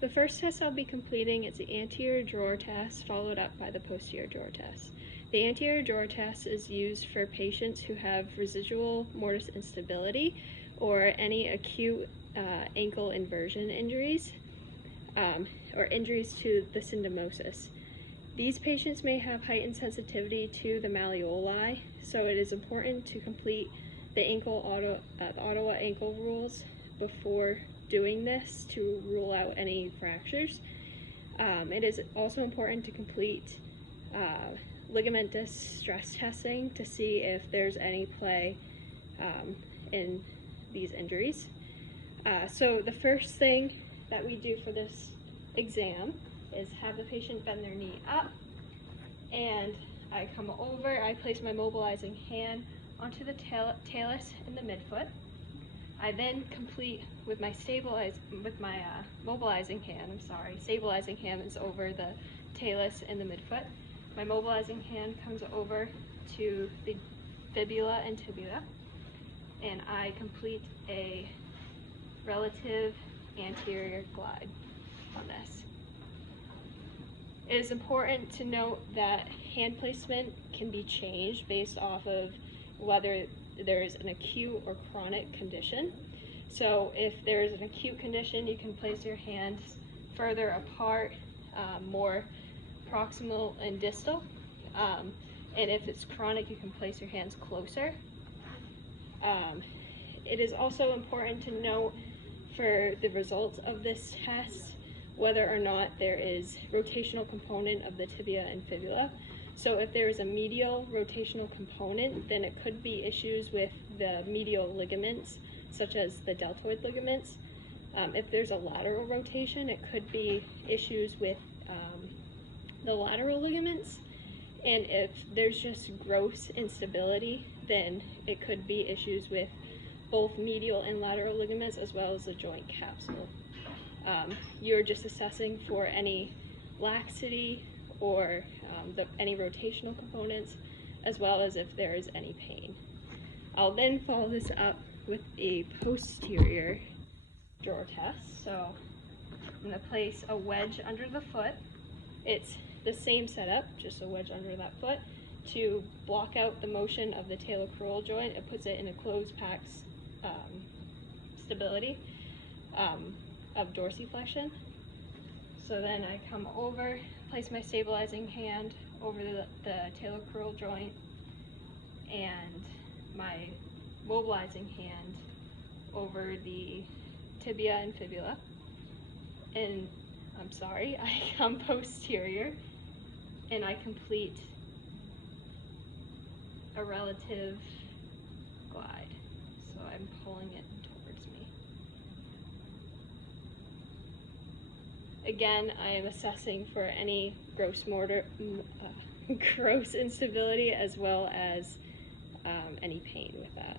The first test I'll be completing is the anterior drawer test, followed up by the posterior drawer test. The anterior drawer test is used for patients who have residual mortise instability or any acute ankle inversion injuries or injuries to the syndesmosis. These patients may have heightened sensitivity to the malleoli, so it is important to complete the Ottawa ankle rules before doing this to rule out any fractures. It is also important to complete ligamentous stress testing to see if there's any play in these injuries. So the first thing that we do for this exam is have the patient bend their knee up, and I come over, I place my mobilizing hand onto the talus in the midfoot. I then complete with my mobilizing hand, stabilizing hand is over the talus in the midfoot. My mobilizing hand comes over to the fibula and tibia, and I complete a relative anterior glide on this. It is important to note that hand placement can be changed based off of whether there is an acute or chronic condition. So if there is an acute condition, you can place your hands further apart, more proximal and distal. And if it's chronic, you can place your hands closer. It is also important to note for the results of this test whether or not there is rotational component of the tibia and fibula. So if there is a medial rotational component, then it could be issues with the medial ligaments, such as the deltoid ligaments. If there's a lateral rotation, it could be issues with the lateral ligaments. And if there's just gross instability, then it could be issues with both medial and lateral ligaments as well as the joint capsule. You're just assessing for any laxity or any rotational components, as well as if there is any pain. I'll then follow this up with a posterior drawer test. So I'm going to place a wedge under the foot. It's the same setup, just a wedge under that foot to block out the motion of the talocrural joint. It puts it in a closed packed stability of dorsiflexion. So then I come over, place my stabilizing hand over the talocrural joint and my mobilizing hand over the tibia and fibula. And I come posterior and I complete a relative glide. So I'm pulling it towards me. Again, I am assessing for any gross instability as well as any pain with that.